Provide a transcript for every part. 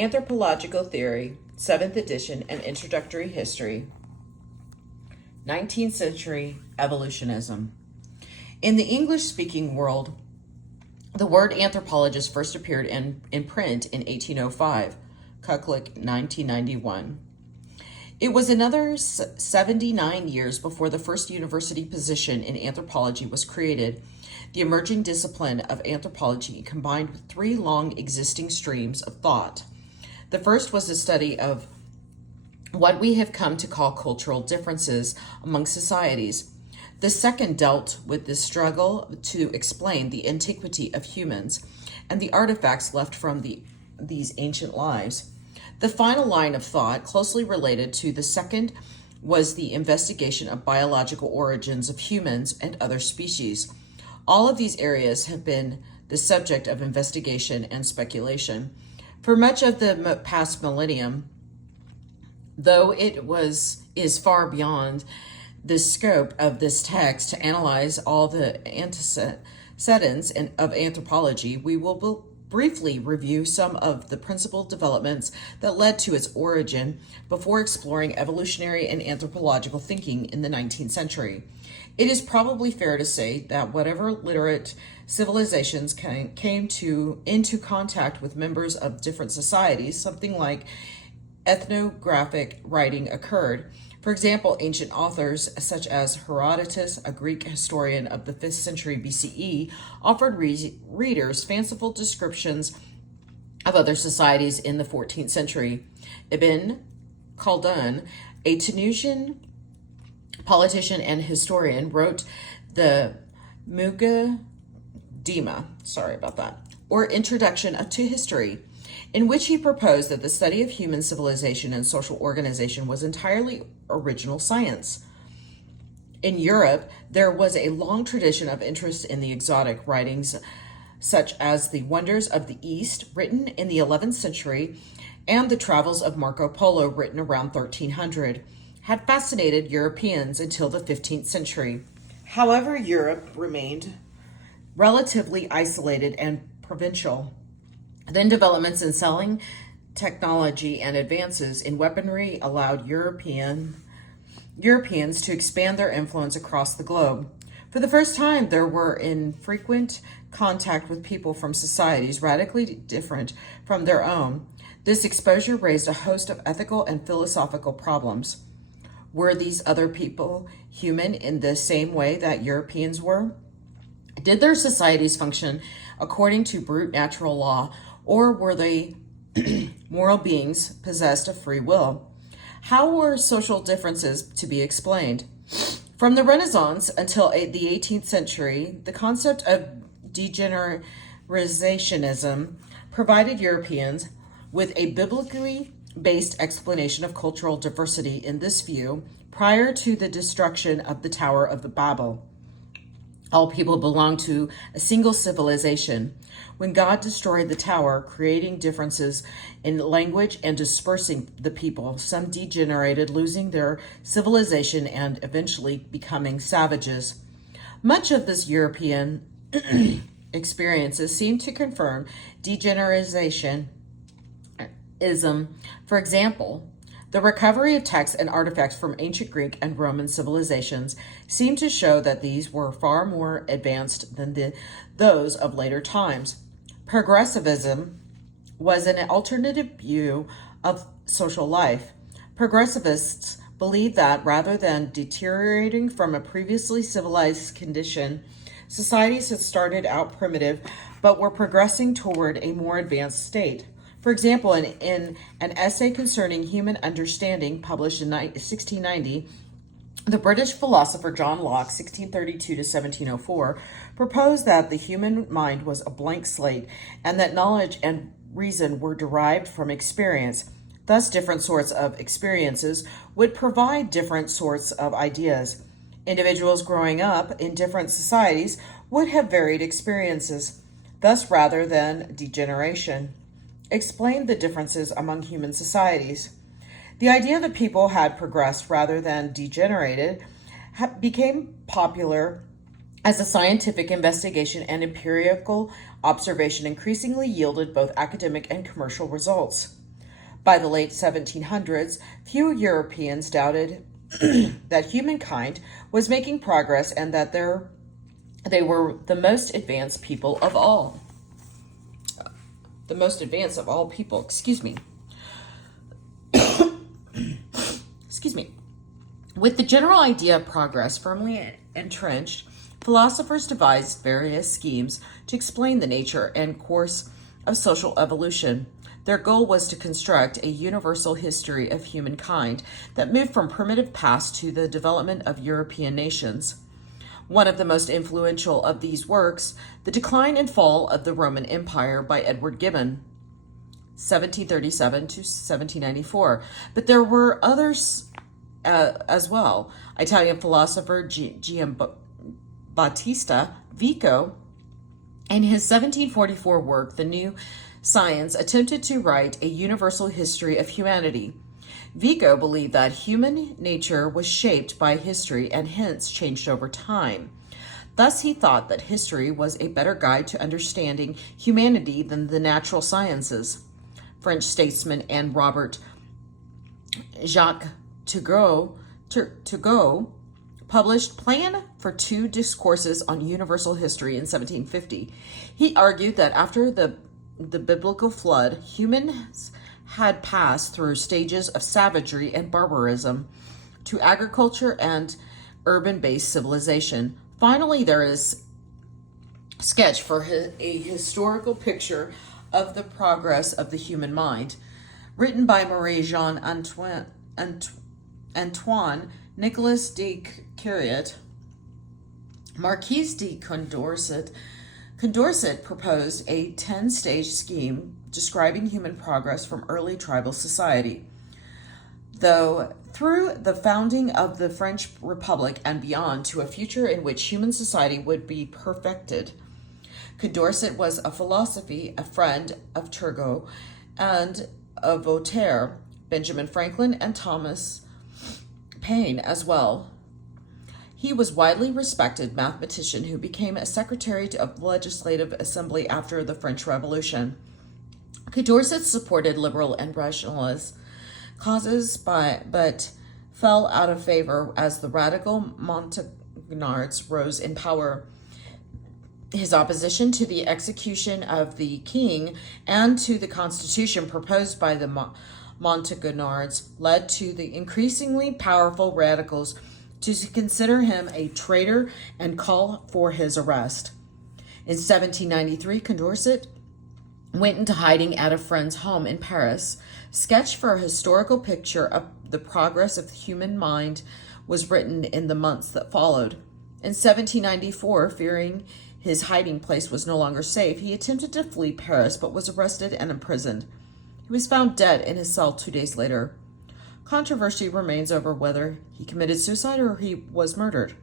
Anthropological Theory, 7th edition, and Introductory History. 19th century evolutionism. In the English-speaking world, the word anthropologist first appeared in print in 1805, Kucklick 1991. It was another 79 years before the first university position in anthropology was created. The emerging discipline of anthropology combined with three long existing streams of thought. The first was the study of what we have come to call cultural differences among societies. The second dealt with the struggle to explain the antiquity of humans and the artifacts left from these ancient lives. The final line of thought, closely related to the second, was the investigation of biological origins of humans and other species. All of these areas have been the subject of investigation and speculation. For much of the past millennium, though it is far beyond the scope of this text to analyze all the antecedents of anthropology, we will briefly review some of the principal developments that led to its origin before exploring evolutionary and anthropological thinking in the 19th century. It is probably fair to say that whatever literate civilizations came into contact with members of different societies, something like ethnographic writing occurred. For example, ancient authors such as Herodotus, a Greek historian of the 5th century BCE, offered readers fanciful descriptions of other societies in the 14th century. Ibn Khaldun, a Tunisian politician and historian, wrote the Muqaddimah, or Introduction to History, in which he proposed that the study of human civilization and social organization was entirely original science. In Europe, there was a long tradition of interest in the exotic writings, such as the Wonders of the East, written in the 11th century, and the Travels of Marco Polo, written around 1300, had fascinated Europeans until the 15th century. However, Europe remained relatively isolated and provincial. Then developments in selling technology and advances in weaponry allowed Europeans to expand their influence across the globe. For the first time, they were in frequent contact with people from societies radically different from their own. This exposure raised a host of ethical and philosophical problems. Were these other people human in the same way that Europeans were? Did their societies function according to brute natural law, or were they moral beings possessed of free will? How were social differences to be explained? From the Renaissance until the 18th century, the concept of degenerationism provided Europeans with a biblically based explanation of cultural diversity. In this view, prior to the destruction of the Tower of Babel, all people belonged to a single civilization. When God destroyed the tower, creating differences in language and dispersing the people, some degenerated, losing their civilization and eventually becoming savages. Much of this European experiences seem to confirm degeneration. For example, the recovery of texts and artifacts from ancient Greek and Roman civilizations seem to show that these were far more advanced than those of later times. Progressivism was an alternative view of social life. Progressivists believed that rather than deteriorating from a previously civilized condition, societies had started out primitive but were progressing toward a more advanced state. For example, in an essay concerning human understanding published in 1690, the British philosopher John Locke, 1632 to 1704, proposed that the human mind was a blank slate and that knowledge and reason were derived from experience. Thus, different sorts of experiences would provide different sorts of ideas. Individuals growing up in different societies would have varied experiences. Thus, rather than degeneration, explained the differences among human societies. The idea that people had progressed rather than degenerated became popular as a scientific investigation and empirical observation increasingly yielded both academic and commercial results. By the late 1700s, few Europeans doubted that humankind was making progress and that they were the most advanced people of all. The most advanced of all people, excuse me. Excuse me. With the general idea of progress firmly entrenched, philosophers devised various schemes to explain the nature and course of social evolution. Their goal was to construct a universal history of humankind that moved from primitive past to the development of European nations. One of the most influential of these works, The Decline and Fall of the Roman Empire by Edward Gibbon, 1737 to 1794. But there were others as well. Italian philosopher Giambattista Vico, in his 1744 work, The New Science, attempted to write a universal history of humanity. Vico believed that human nature was shaped by history and hence changed over time. Thus, he thought that history was a better guide to understanding humanity than the natural sciences. French statesman and Robert Jacques Turgot published Plan for Two Discourses on Universal History in 1750. He argued that after the biblical flood, humans had passed through stages of savagery and barbarism to agriculture and urban-based civilization. Finally, there is a sketch for a historical picture of the progress of the human mind, written by Marie-Jean Antoine Nicolas de Curiat, Marquise de Condorcet. Condorcet proposed a 10-stage scheme describing human progress from early tribal society, though through the founding of the French Republic and beyond to a future in which human society would be perfected. Condorcet was a friend of Turgot and of Voltaire, Benjamin Franklin, and Thomas Paine as well. He was widely respected mathematician who became a secretary of the Legislative Assembly after the French Revolution. Condorcet supported liberal and rationalist causes, but fell out of favor as the radical Montagnards rose in power. His opposition to the execution of the king and to the constitution proposed by the Montagnards led to the increasingly powerful radicals to consider him a traitor and call for his arrest. In 1793, Condorcet went into hiding at a friend's home in Paris. Sketch for a historical picture of the progress of the human mind was written in the months that followed. In 1794, fearing his hiding place was no longer safe, he attempted to flee Paris but was arrested and imprisoned. He was found dead in his cell 2 days later. Controversy remains over whether he committed suicide or he was murdered.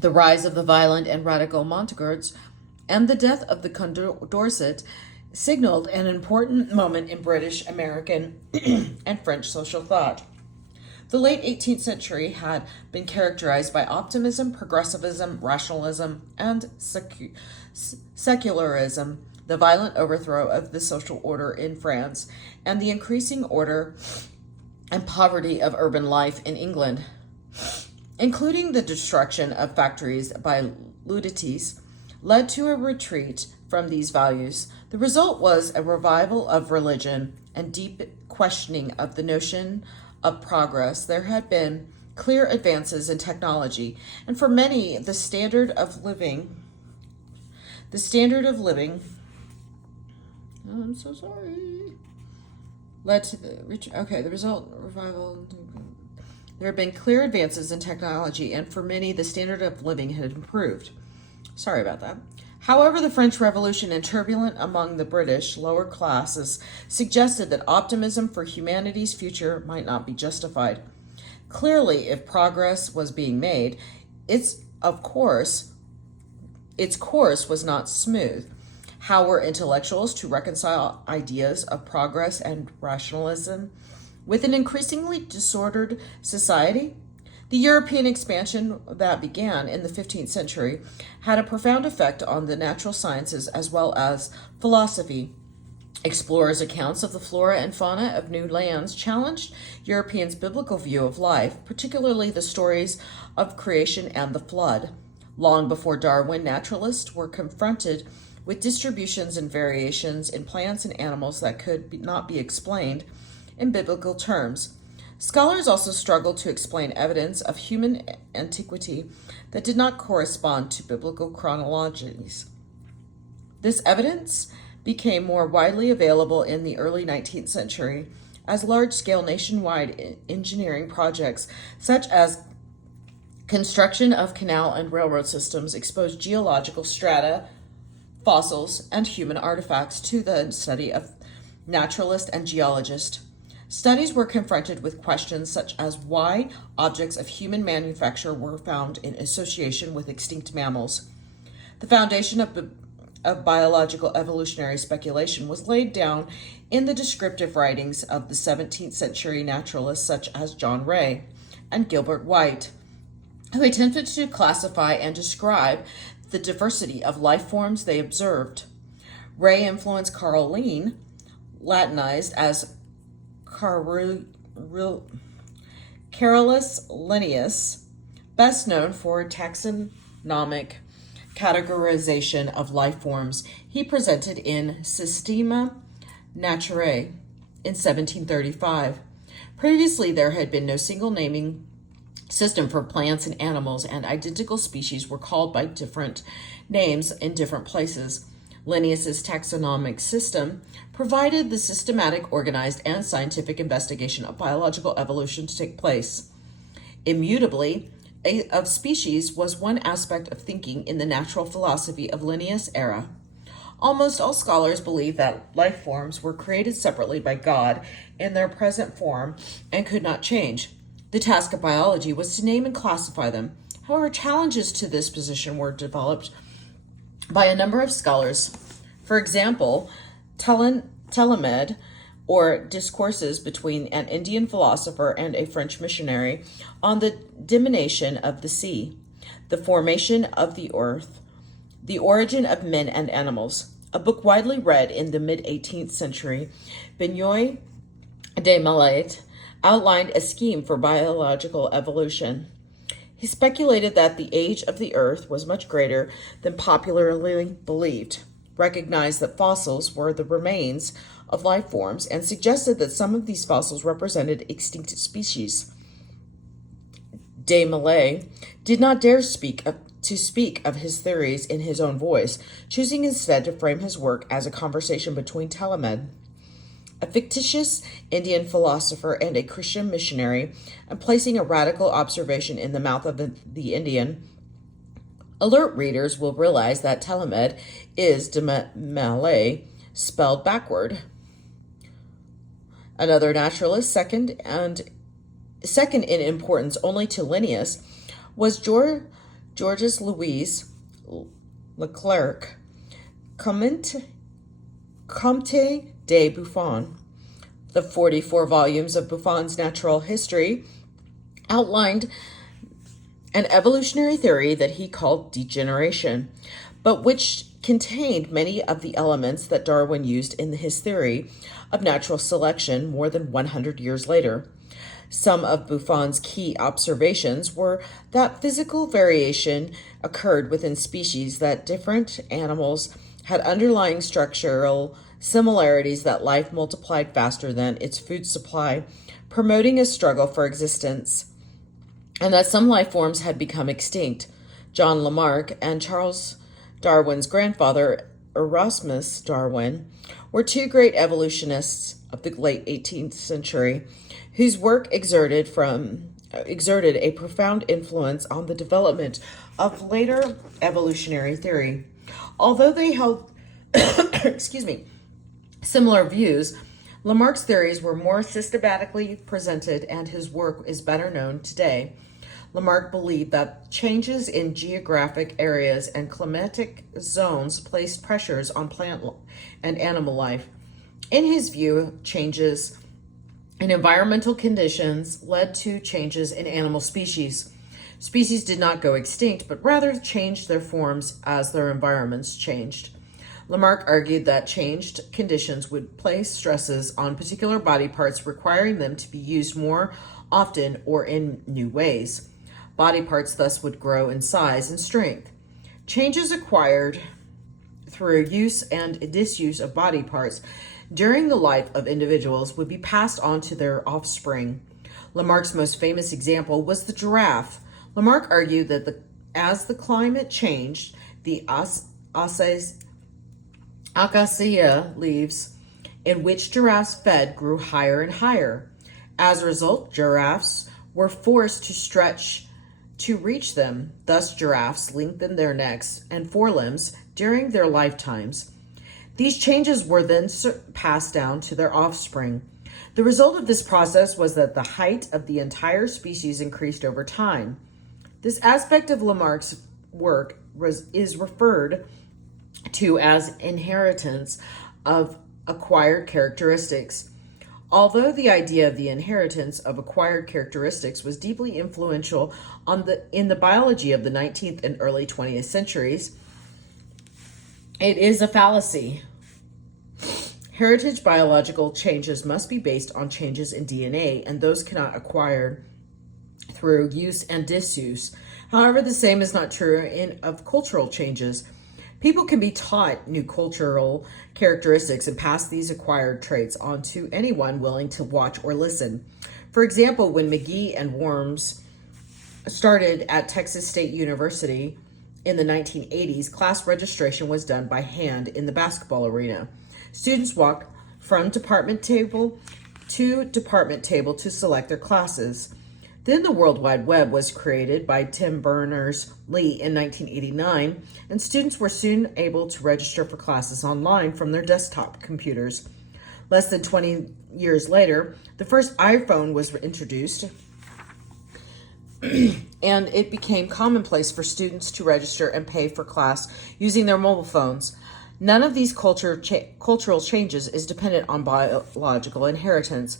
The rise of the violent and radical Montagnards and the death of the Condorcet signaled an important moment in British, American, and French social thought. The late 18th century had been characterized by optimism, progressivism, rationalism, and secularism, the violent overthrow of the social order in France, and the increasing order and poverty of urban life in England, including the destruction of factories by Luddites, led to a retreat from these values. The result was a revival of religion and deep questioning of the notion of progress. There had been clear advances in technology, and for many, the standard of living, I'm so sorry, led to the result, revival. There had been clear advances in technology, and for many, the standard of living had improved. Sorry about that. However, the French Revolution and turbulence among the British lower classes suggested that optimism for humanity's future might not be justified. Clearly, if progress was being made, its course was not smooth. How were intellectuals to reconcile ideas of progress and rationalism with an increasingly disordered society? The European expansion that began in the 15th century had a profound effect on the natural sciences as well as philosophy. Explorers' accounts of the flora and fauna of new lands challenged Europeans' biblical view of life, particularly the stories of creation and the flood. Long before Darwin, naturalists were confronted with distributions and variations in plants and animals that not be explained in biblical terms. Scholars also struggled to explain evidence of human antiquity that did not correspond to biblical chronologies. This evidence became more widely available in the early 19th century as large-scale nationwide engineering projects such as construction of canal and railroad systems exposed geological strata, fossils, and human artifacts to the study of naturalists and geologists. Studies were confronted with questions such as why objects of human manufacture were found in association with extinct mammals. The foundation of biological evolutionary speculation was laid down in the descriptive writings of the 17th century naturalists such as John Ray and Gilbert White, who attempted to classify and describe the diversity of life forms they observed. Ray influenced Carl Linné, Latinized as Carolus Linnaeus, best known for taxonomic categorization of life forms he presented in Systema Naturae in 1735. Previously, there had been no single naming system for plants and animals, and identical species were called by different names in different places. Linnaeus's taxonomic system provided the systematic, organized, and scientific investigation of biological evolution to take place. Immutably, of species was one aspect of thinking in the natural philosophy of Linnaeus' era. Almost all scholars believe that life forms were created separately by God in their present form and could not change. The task of biology was to name and classify them. However, challenges to this position were developed by a number of scholars. For example, Telemed, or Discourses between an Indian philosopher and a French missionary on the diminution of the sea, the formation of the earth, the origin of men and animals, a book widely read in the mid-18th century. Benoit de Maillet outlined a scheme for biological evolution. He speculated that the age of the earth was much greater than popularly believed, recognized that fossils were the remains of life forms, and suggested that some of these fossils represented extinct species. De Maillet did not dare to speak of his theories in his own voice, choosing instead to frame his work as a conversation between Telemed, a fictitious Indian philosopher and a Christian missionary, and placing a radical observation in the mouth of the Indian. Alert readers will realize that Telemed is de Maillet spelled backward. Another naturalist, second in importance only to Linnaeus, was Georges Louis Leclerc, Comte de Buffon. The 44 volumes of Buffon's Natural History outlined an evolutionary theory that he called degeneration, but which contained many of the elements that Darwin used in his theory of natural selection more than 100 years later. Some of Buffon's key observations were that physical variation occurred within species, that different animals had underlying structural similarities, that life multiplied faster than its food supply, promoting a struggle for existence, and that some life forms had become extinct. John Lamarck and Charles Darwin's grandfather, Erasmus Darwin, were two great evolutionists of the late 18th century, whose work exerted a profound influence on the development of later evolutionary theory. Although they held similar views, Lamarck's theories were more systematically presented, and his work is better known today. Lamarck believed that changes in geographic areas and climatic zones placed pressures on plant and animal life. In his view, changes in environmental conditions led to changes in animal species. Species did not go extinct, but rather changed their forms as their environments changed. Lamarck argued that changed conditions would place stresses on particular body parts, requiring them to be used more often or in new ways. Body parts thus would grow in size and strength. Changes acquired through use and disuse of body parts during the life of individuals would be passed on to their offspring. Lamarck's most famous example was the giraffe. Lamarck argued that as the climate changed, the acacia leaves in which giraffes fed grew higher and higher. As a result, giraffes were forced to stretch to reach them. Thus, giraffes lengthened their necks and forelimbs during their lifetimes. These changes were then passed down to their offspring. The result of this process was that the height of the entire species increased over time. This aspect of Lamarck's work is referred to as inheritance of acquired characteristics. Although the idea of the inheritance of acquired characteristics was deeply influential in the biology of the 19th and early 20th centuries, it is a fallacy. Heritage biological changes must be based on changes in DNA, and those cannot acquire through use and disuse. However, the same is not true of cultural changes. People can be taught new cultural characteristics and pass these acquired traits on to anyone willing to watch or listen. For example, when McGee and Worms started at Texas State University in the 1980s, class registration was done by hand in the basketball arena. Students walked from department table to department table to select their classes. Then the World Wide Web was created by Tim Berners-Lee in 1989, and students were soon able to register for classes online from their desktop computers. Less than 20 years later, the first iPhone was introduced, and it became commonplace for students to register and pay for class using their mobile phones. None of these cultural changes is dependent on biological inheritance.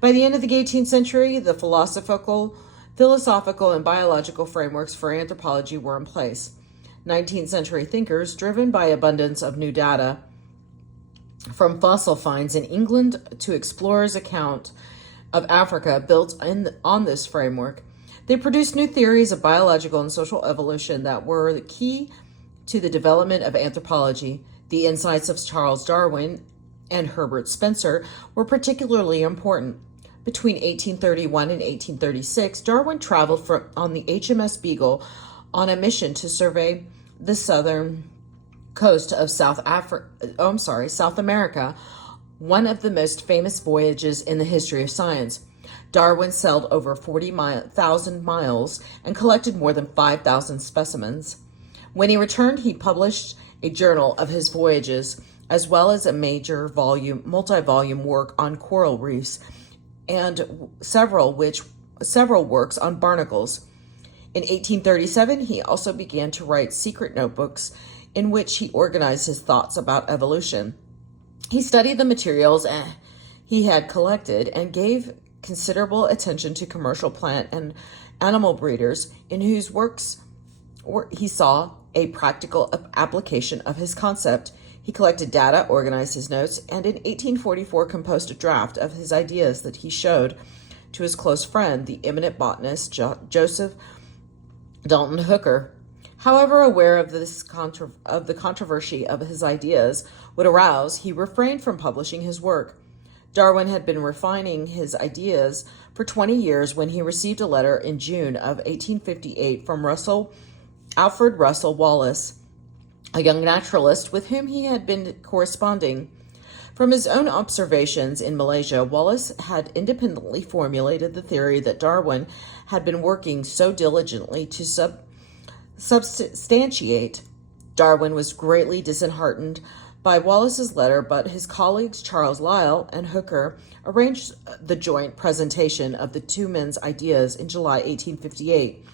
By the end of the 18th century, the philosophical and biological frameworks for anthropology were in place. 19th century thinkers, driven by abundance of new data from fossil finds in England to explorers' account of Africa, built on this framework. They produced new theories of biological and social evolution that were the key to the development of anthropology. The insights of Charles Darwin and Herbert Spencer were particularly important. Between 1831 and 1836, Darwin traveled on the HMS Beagle on a mission to survey the southern coast of South America, one of the most famous voyages in the history of science. Darwin sailed over 40,000 miles and collected more than 5,000 specimens. When he returned, he published a journal of his voyages, as well as a major multi-volume work on coral reefs and several works on barnacles. In 1837, he also began to write secret notebooks in which he organized his thoughts about evolution. He studied the materials he had collected and gave considerable attention to commercial plant and animal breeders in whose works he saw a practical application of his concept. He collected data, organized his notes, and in 1844 composed a draft of his ideas that he showed to his close friend, the eminent botanist Joseph Dalton Hooker. However, aware of the controversy of his ideas would arouse, he refrained from publishing his work. Darwin had been refining his ideas for 20 years when he received a letter in June of 1858 from Alfred Russel Wallace, a young naturalist with whom he had been corresponding. From his own observations in Malaysia, Wallace had independently formulated the theory that Darwin had been working so diligently to substantiate. Darwin was greatly disheartened by Wallace's letter, but his colleagues Charles Lyell and Hooker arranged the joint presentation of the two men's ideas in July 1858,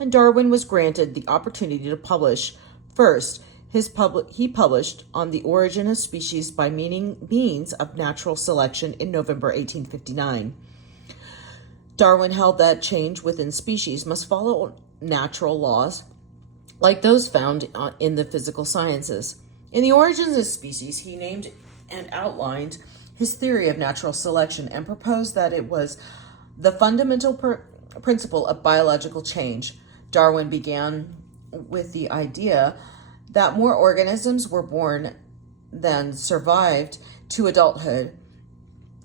and Darwin was granted the opportunity to publish. First, he published On the Origin of Species by Means of Natural Selection in November 1859. Darwin held that change within species must follow natural laws like those found in the physical sciences. In The Origins of Species, he named and outlined his theory of natural selection and proposed that it was the fundamental principle of biological change. Darwin began with the idea that more organisms were born than survived to adulthood.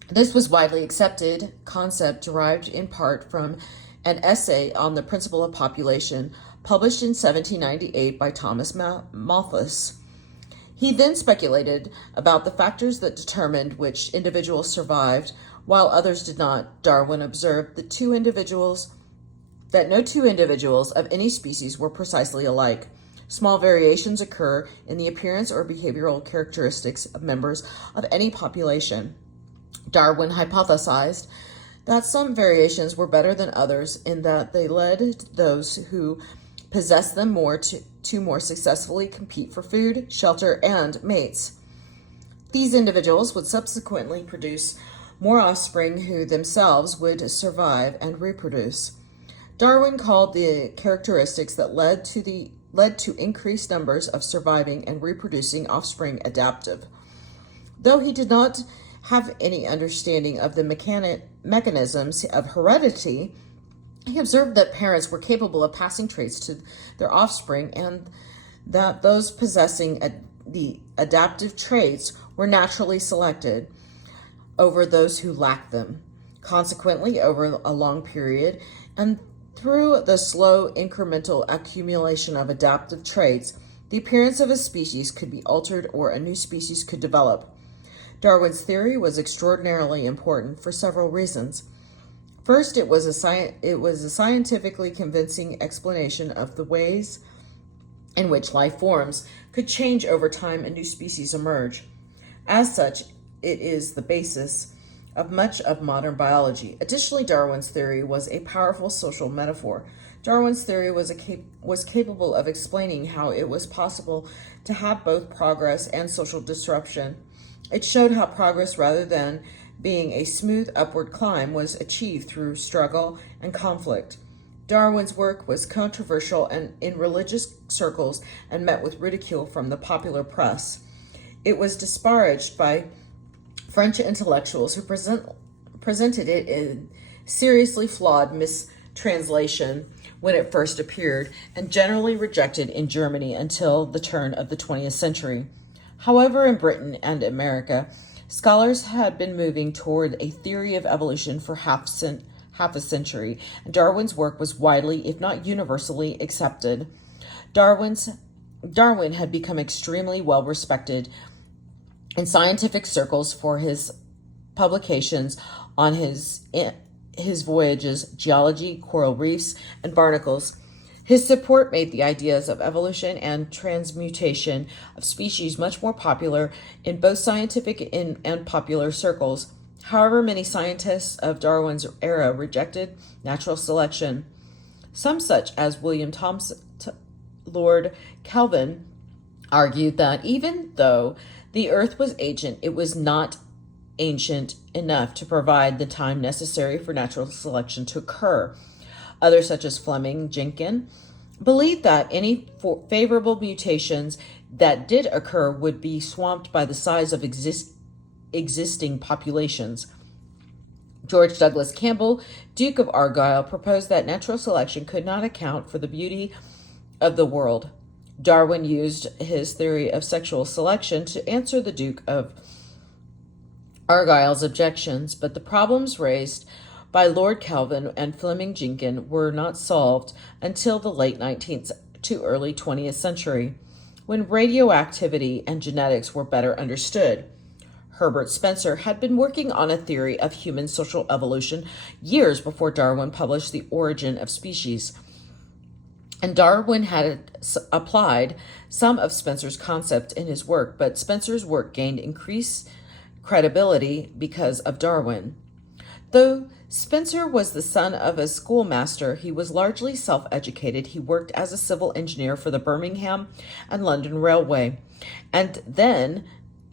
This was widely accepted concept derived in part from an essay on the principle of population published in 1798 by Thomas Malthus. He then speculated about the factors that determined which individuals survived while others did not. Darwin observed that no two individuals of any species were precisely alike. Small variations occur in the appearance or behavioral characteristics of members of any population. Darwin hypothesized that some variations were better than others in that they led those who possessed them more to more successfully compete for food, shelter, and mates. These individuals would subsequently produce more offspring who themselves would survive and reproduce. Darwin called the characteristics that led to increased numbers of surviving and reproducing offspring adaptive. Though he did not have any understanding of the mechanisms of heredity, he observed that parents were capable of passing traits to their offspring and that those possessing the adaptive traits were naturally selected over those who lacked them. Consequently, over a long period and through the slow incremental accumulation of adaptive traits, the appearance of a species could be altered or a new species could develop. Darwin's theory was extraordinarily important for several reasons. First, it was a scientifically convincing explanation of the ways in which life forms could change over time and new species emerge. As such, it is the basis of much of modern biology. Additionally, Darwin's theory was a powerful social metaphor. Darwin's theory was capable of explaining how it was possible to have both progress and social disruption. It showed how progress, rather than being a smooth upward climb, was achieved through struggle and conflict. Darwin's work was controversial and in religious circles and met with ridicule from the popular press. It was disparaged by French intellectuals who presented it in seriously flawed mistranslation when it first appeared, and generally rejected in Germany until the turn of the 20th century. However, in Britain and America, scholars had been moving toward a theory of evolution for half a century, and Darwin's work was widely, if not universally, accepted. Darwin had become extremely well respected in scientific circles for his publications on his voyages, geology, coral reefs, and barnacles. His support made the ideas of evolution and transmutation of species much more popular in both scientific and popular circles. However, many scientists of Darwin's era rejected natural selection. Some, such as William Thomson, Lord Kelvin, argued that even though the Earth was ancient, it was not ancient enough to provide the time necessary for natural selection to occur. Others, such as Fleming Jenkin, believed that any favorable mutations that did occur would be swamped by the size of existing populations. George Douglas Campbell, Duke of Argyll, proposed that natural selection could not account for the beauty of the world. Darwin used his theory of sexual selection to answer the Duke of Argyll's objections, but the problems raised by Lord Kelvin and Fleming Jenkin were not solved until the late 19th to early 20th century, when radioactivity and genetics were better understood. Herbert Spencer had been working on a theory of human social evolution years before Darwin published The Origin of Species, and Darwin had applied some of Spencer's concept in his work, but Spencer's work gained increased credibility because of Darwin. Though Spencer was the son of a schoolmaster, he was largely self-educated. He worked as a civil engineer for the Birmingham and London Railway, and then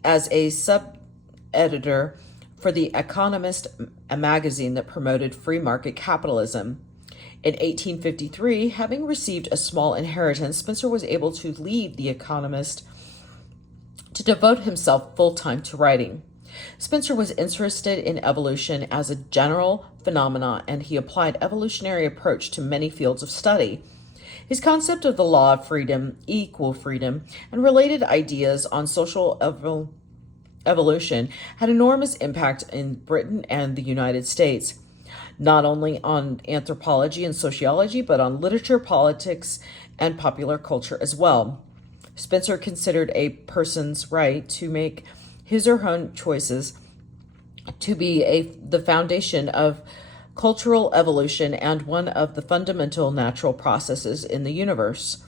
as a sub-editor for The Economist, a magazine that promoted free market capitalism. In 1853, having received a small inheritance, Spencer was able to leave The Economist to devote himself full-time to writing. Spencer was interested in evolution as a general phenomena, and he applied evolutionary approach to many fields of study. His concept of the law of freedom, equal freedom, and related ideas on social evolution had enormous impact in Britain and the United States, not only on anthropology and sociology, but on literature, politics, and popular culture as well. Spencer considered a person's right to make his or her own choices to be the foundation of cultural evolution and one of the fundamental natural processes in the universe.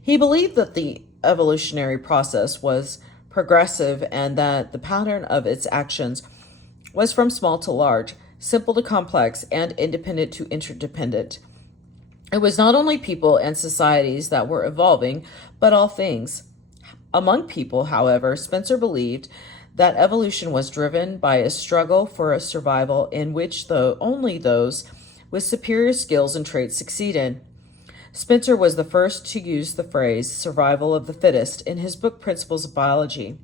He believed that the evolutionary process was progressive and that the pattern of its actions was from small to large, simple to complex, and independent to interdependent. It was not only people and societies that were evolving, but all things. Among people, however, Spencer believed that evolution was driven by a struggle for a survival in which only those with superior skills and traits succeeded. Spencer was the first to use the phrase survival of the fittest in his book Principles of Biology.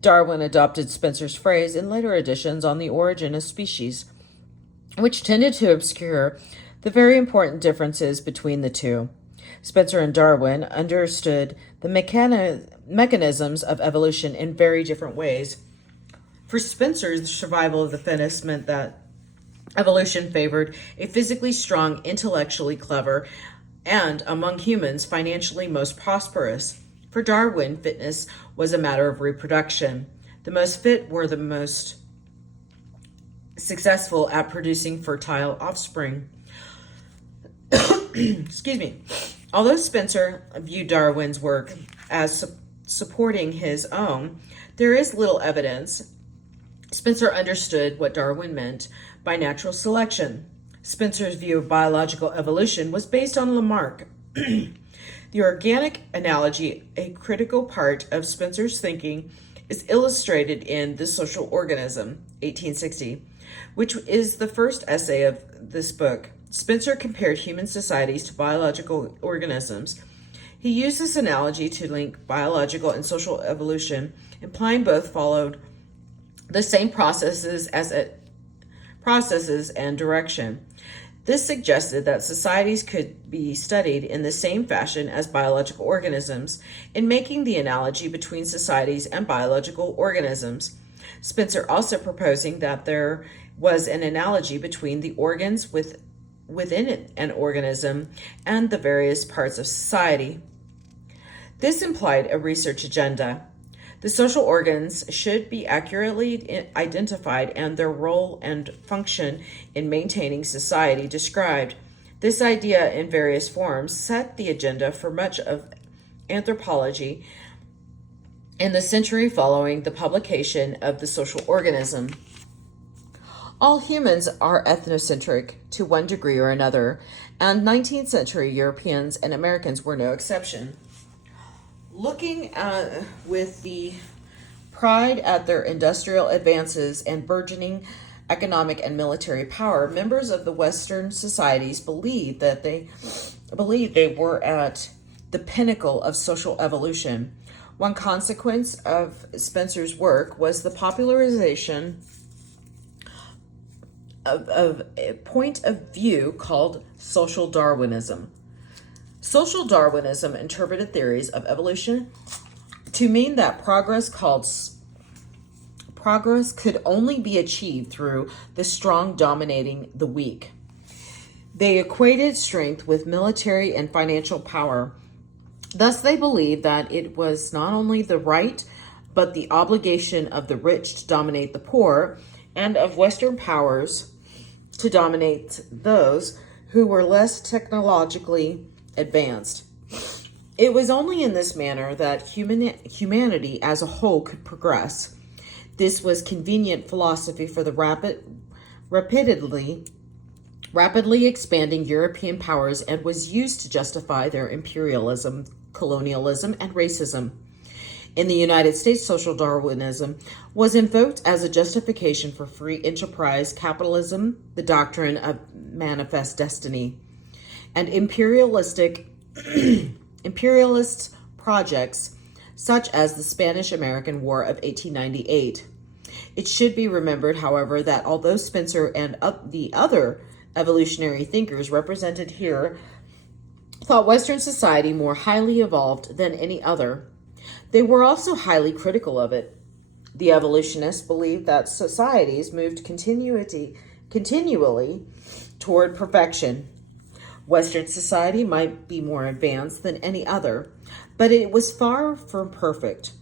Darwin adopted Spencer's phrase in later editions on the origin of species, which tended to obscure the very important differences between the two. Spencer and Darwin understood the mechanisms of evolution in very different ways. For Spencer, the survival of the fittest meant that evolution favored a physically strong, intellectually clever, and among humans, financially most prosperous. For Darwin, fitness was a matter of reproduction. The most fit were the most successful at producing fertile offspring. Excuse me. Although Spencer viewed Darwin's work as supporting his own, there is little evidence Spencer understood what Darwin meant by natural selection. Spencer's view of biological evolution was based on Lamarck. The organic analogy, a critical part of Spencer's thinking, is illustrated in The Social Organism, 1860, which is the first essay of this book. Spencer compared human societies to biological organisms. He used this analogy to link biological and social evolution, implying both followed the same processes and direction. This suggested that societies could be studied in the same fashion as biological organisms, in making the analogy between societies and biological organisms. Spencer also proposing that there was an analogy between the organs within an organism and the various parts of society. This implied a research agenda. The social organs should be accurately identified and their role and function in maintaining society described. This idea in various forms set the agenda for much of anthropology in the century following the publication of The Social Organism. All humans are ethnocentric to one degree or another, and 19th century Europeans and Americans were no exception. Looking with the pride at their industrial advances and burgeoning economic and military power, members of the Western societies believed they were at the pinnacle of social evolution. One consequence of Spencer's work was the popularization of a point of view called social Darwinism. Social Darwinism interpreted theories of evolution to mean that progress could only be achieved through the strong dominating the weak. They equated strength with military and financial power. Thus, they believed that it was not only the right, but the obligation of the rich to dominate the poor, and of Western powers to dominate those who were less technologically advanced. It was only in this manner that humanity as a whole could progress. This was convenient philosophy for the rapidly expanding European powers and was used to justify their imperialism, colonialism, and racism. In the United States, social Darwinism was invoked as a justification for free enterprise, capitalism, the doctrine of manifest destiny, and imperialist projects such as the Spanish-American War of 1898. It should be remembered, however, that although Spencer and the other evolutionary thinkers represented here thought Western society more highly evolved than any other, they were also highly critical of it. The evolutionists believed that societies moved continually toward perfection. Western society might be more advanced than any other, but it was far from perfect.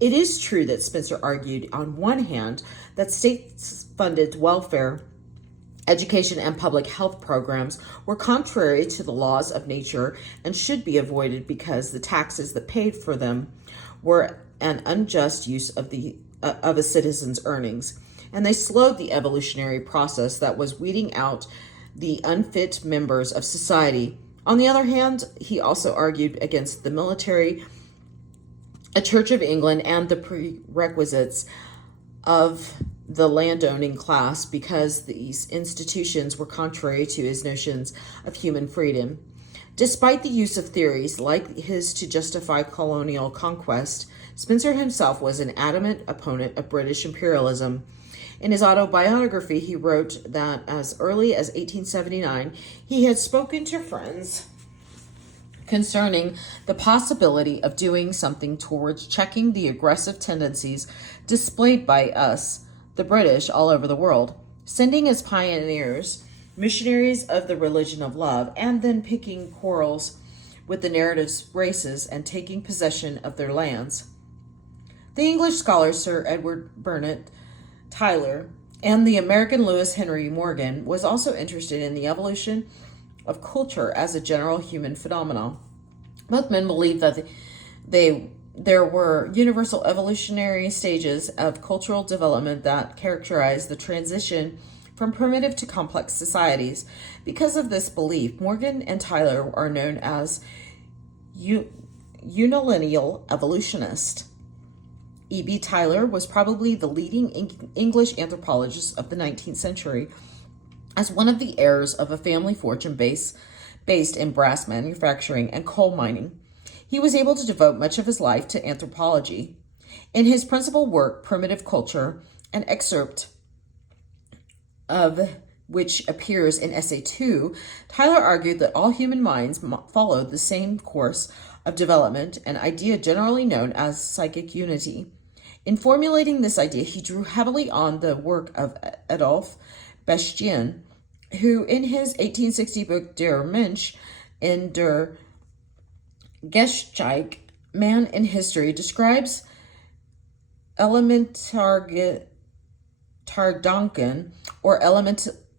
It is true that Spencer argued, on one hand, that state-funded welfare, education, and public health programs were contrary to the laws of nature and should be avoided because the taxes that paid for them were an unjust use of a citizen's earnings, and they slowed the evolutionary process that was weeding out the unfit members of society. On the other hand, he also argued against the military, a Church of England, and the prerequisites of the landowning class because these institutions were contrary to his notions of human freedom. Despite the use of theories like his to justify colonial conquest, Spencer himself was an adamant opponent of British imperialism. In his autobiography, he wrote that as early as 1879, he had spoken to friends concerning the possibility of doing something towards checking the aggressive tendencies displayed by us, the British, all over the world, sending as pioneers missionaries of the religion of love, and then picking quarrels with the native races and taking possession of their lands. The English scholar Sir Edward Burnett Tylor and the American Lewis Henry Morgan was also interested in the evolution of culture as a general human phenomenon. Both men believed that there were universal evolutionary stages of cultural development that characterized the transition from primitive to complex societies. Because of this belief, Morgan and Tylor are known as unilineal evolutionists. E.B. Tylor was probably the leading English anthropologist of the 19th century. As one of the heirs of a family fortune based in brass manufacturing and coal mining, he was able to devote much of his life to anthropology. In his principal work, Primitive Culture, an excerpt of which appears in Essay 2, Tylor argued that all human minds followed the same course of development, an idea generally known as psychic unity. In formulating this idea, he drew heavily on the work of Adolphe Bastien, who in his 1860 book Der Mensch in der Geschichte, Man in History, describes Elementargedanken, or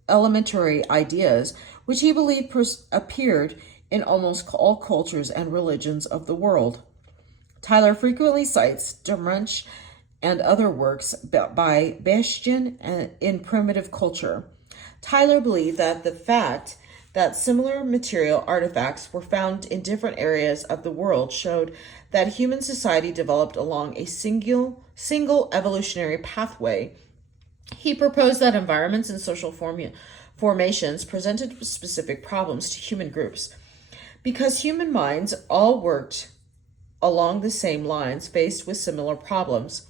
elementary ideas, which he believed appeared in almost all cultures and religions of the world. Tylor frequently cites Der Mensch and other works by Bastien in Primitive Culture. Tylor believed that the fact that similar material artifacts were found in different areas of the world showed that human society developed along a single evolutionary pathway. He proposed that environments and social formations presented specific problems to human groups. Because human minds all worked along the same lines, faced with similar problems,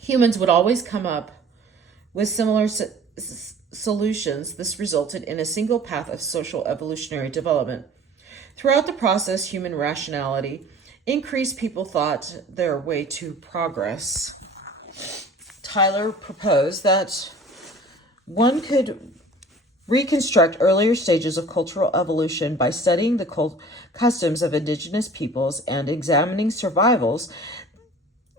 humans would always come up with similar solutions. This resulted in a single path of social evolutionary development. Throughout the process, human rationality increased. People thought their way to progress. Tylor proposed that one could reconstruct earlier stages of cultural evolution by studying the customs of indigenous peoples and examining survivals.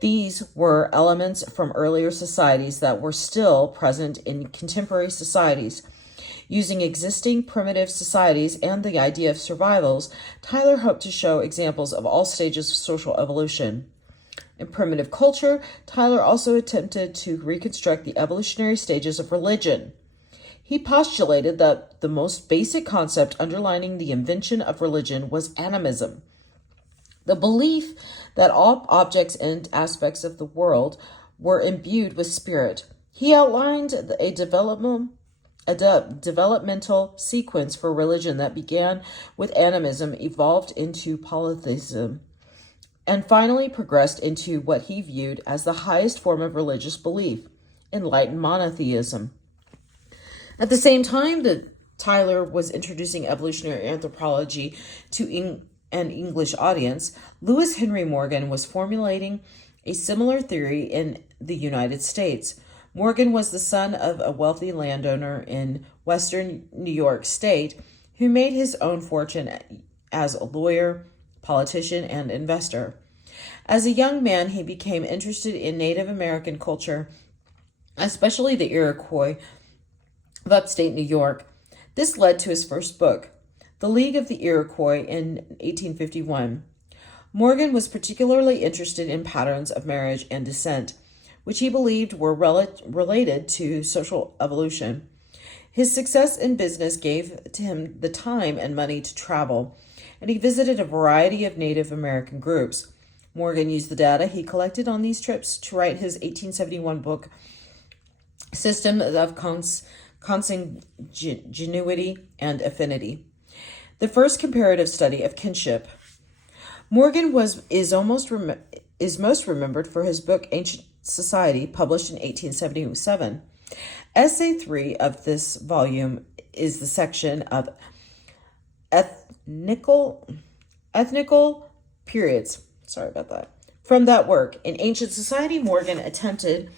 These were elements from earlier societies that were still present in contemporary societies. Using existing primitive societies and the idea of survivals, Tylor hoped to show examples of all stages of social evolution. In Primitive Culture, Tylor also attempted to reconstruct the evolutionary stages of religion. He postulated that the most basic concept underlining the invention of religion was animism, the belief that all objects and aspects of the world were imbued with spirit. He outlined a developmental sequence for religion that began with animism, evolved into polytheism, and finally progressed into what he viewed as the highest form of religious belief, enlightened monotheism. At the same time that Tyler was introducing evolutionary anthropology to an English audience, Lewis Henry Morgan was formulating a similar theory in the United States. Morgan was the son of a wealthy landowner in western New York State who made his own fortune as a lawyer, politician, and investor. As a young man, he became interested in Native American culture, especially the Iroquois of upstate New York. This led to his first book, The League of the Iroquois, in 1851. Morgan was particularly interested in patterns of marriage and descent, which he believed were related to social evolution. His success in business gave to him the time and money to travel, and he visited a variety of Native American groups. Morgan used the data he collected on these trips to write his 1871 book, System of Consanguinity and Affinity, the first comparative study of kinship. Morgan is most remembered for his book Ancient Society, published in 1877. Essay 3 of this volume is the section of ethnical periods. Sorry about that. From that work, in Ancient Society, Morgan attempted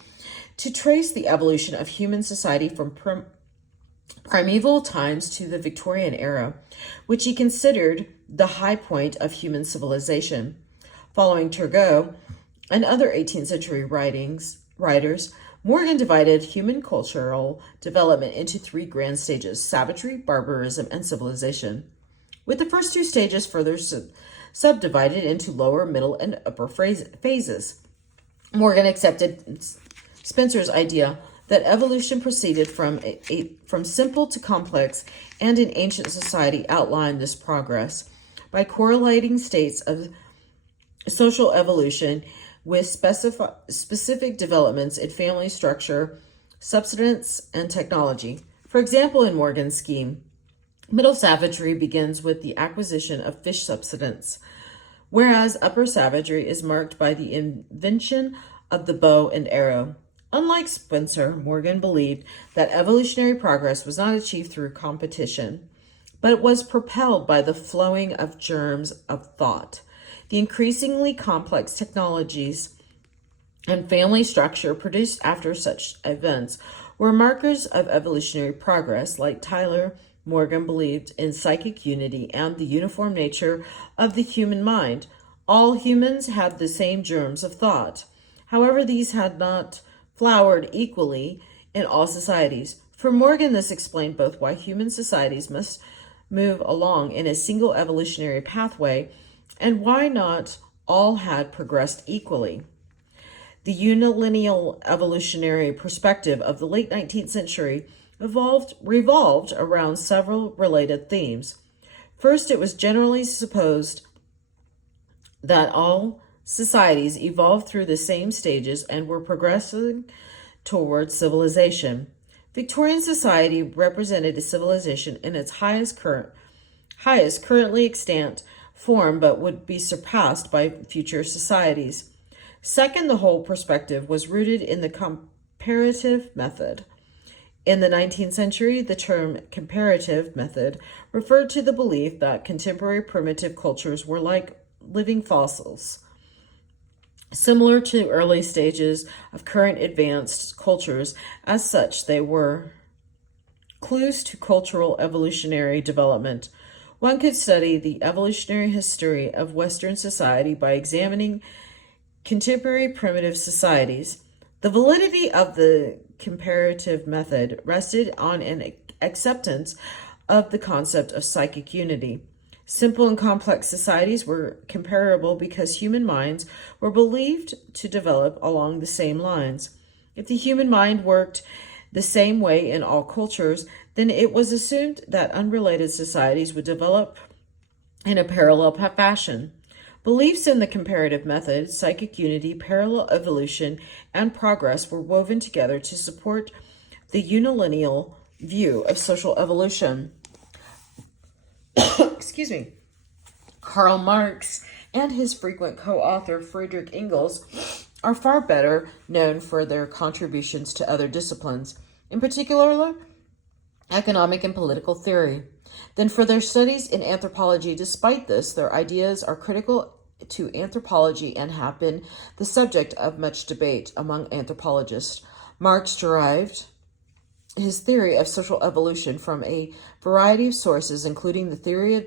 to trace the evolution of human society from primeval times to the Victorian era, which he considered the high point of human civilization. Following Turgot and other 18th century writers, Morgan divided human cultural development into three grand stages: savagery, barbarism, and civilization, with the first two stages further subdivided into lower, middle, and upper phases. Morgan accepted Spencer's idea that evolution proceeded from simple to complex, and in ancient society outlined this progress by correlating states of social evolution with specific developments in family structure, subsistence, and technology. For example, in Morgan's scheme, middle savagery begins with the acquisition of fish subsistence, whereas upper savagery is marked by the invention of the bow and arrow. Unlike Spencer, Morgan believed that evolutionary progress was not achieved through competition, but was propelled by the flowing of germs of thought. The increasingly complex technologies and family structure produced after such events were markers of evolutionary progress. Like Tyler, Morgan believed in psychic unity and the uniform nature of the human mind. All humans had the same germs of thought. However, these had not flowered equally in all societies. For Morgan, this explained both why human societies must move along in a single evolutionary pathway and why not all had progressed equally. The unilineal evolutionary perspective of the late 19th century revolved around several related themes. First, it was generally supposed that all societies evolved through the same stages and were progressing towards civilization. Victorian society represented a civilization in its highest currently extant form, but would be surpassed by future societies. Second, the whole perspective was rooted in the comparative method. In the 19th century, the term comparative method referred to the belief that contemporary primitive cultures were like living fossils. Similar to early stages of current advanced cultures, as such, they were clues to cultural evolutionary development. One could study the evolutionary history of Western society by examining contemporary primitive societies. The validity of the comparative method rested on an acceptance of the concept of psychic unity. Simple and complex societies were comparable because human minds were believed to develop along the same lines. If the human mind worked the same way in all cultures, then it was assumed that unrelated societies would develop in a parallel fashion. Beliefs in the comparative method, psychic unity, parallel evolution, and progress were woven together to support the unilineal view of social evolution. Excuse me. Karl Marx and his frequent co-author Friedrich Engels are far better known for their contributions to other disciplines, in particular economic and political theory, than for their studies in anthropology. Despite this, their ideas are critical to anthropology and have been the subject of much debate among anthropologists. Marx derived his theory of social evolution from a variety of sources, including the theory of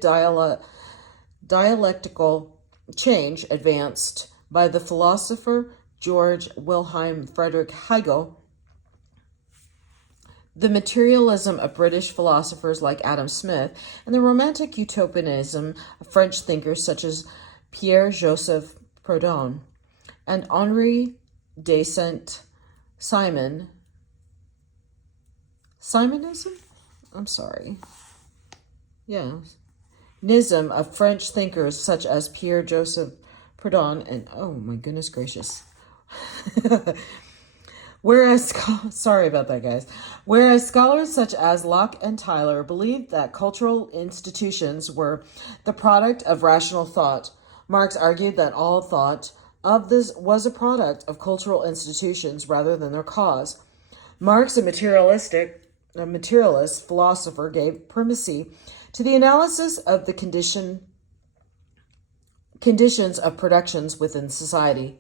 dialectical change advanced by the philosopher George Wilhelm Friedrich Hegel, the materialism of British philosophers like Adam Smith, and the romantic utopianism of French thinkers such as Pierre-Joseph Proudhon and Henri de Saint-Simon. Simonism? I'm sorry. Yeah. Nism of French thinkers such as Pierre-Joseph Proudhon and, oh my goodness gracious. Sorry about that, guys. Whereas scholars such as Locke and Tyler believed that cultural institutions were the product of rational thought, Marx argued that all thought of this was a product of cultural institutions rather than their cause. Marx, a materialist philosopher, gave primacy to the analysis of the conditions of productions within society.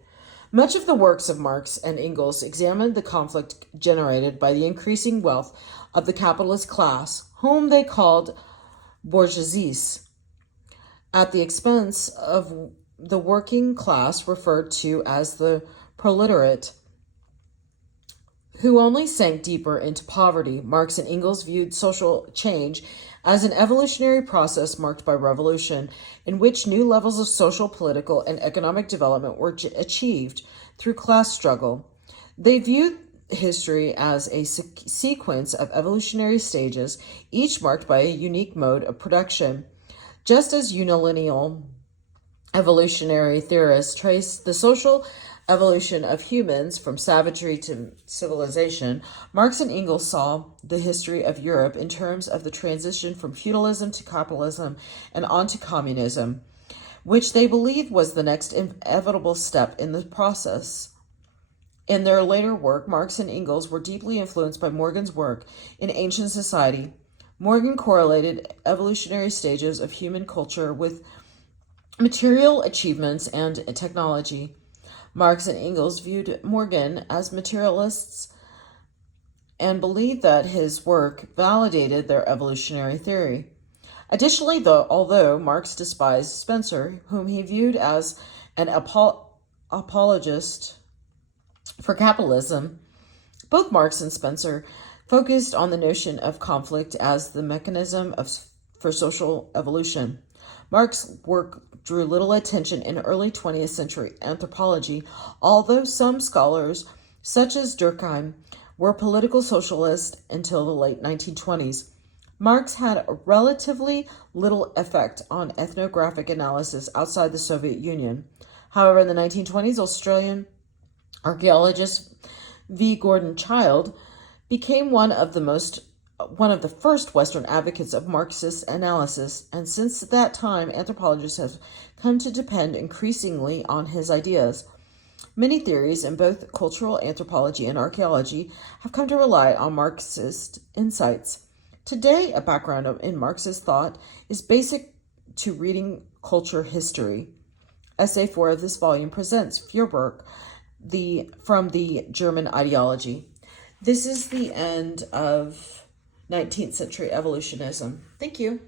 Much of the works of Marx and Engels examined the conflict generated by the increasing wealth of the capitalist class, whom they called bourgeoisie, at the expense of the working class referred to as the proletariat, who only sank deeper into poverty. Marx and Engels viewed social change as an evolutionary process marked by revolution, in which new levels of social, political, and economic development were achieved through class struggle. They viewed history as a sequence of evolutionary stages, each marked by a unique mode of production. Just as unilineal evolutionary theorists trace the social evolution of humans from savagery to civilization, Marx and Engels saw the history of Europe in terms of the transition from feudalism to capitalism and on to communism, which they believed was the next inevitable step in the process. In their later work, Marx and Engels were deeply influenced by Morgan's work in Ancient Society. Morgan correlated evolutionary stages of human culture with material achievements and technology. Marx and Engels viewed Morgan as materialists and believed that his work validated their evolutionary theory. Additionally, although Marx despised Spencer, whom he viewed as an apologist for capitalism, both Marx and Spencer focused on the notion of conflict as the mechanism for social evolution. Marx's work drew little attention in early 20th century anthropology, although some scholars, such as Durkheim, were political socialists until the late 1920s. Marx had relatively little effect on ethnographic analysis outside the Soviet Union. However, in the 1920s, Australian archaeologist V. Gordon Childe became one of the first Western advocates of Marxist analysis, and since that time, anthropologists have come to depend increasingly on his ideas. Many theories in both cultural anthropology and archaeology have come to rely on Marxist insights. Today, a background in Marxist thought is basic to reading culture history. Essay 4 of this volume presents Feuerbach from the German ideology. This is the end of 19th century evolutionism. Thank you.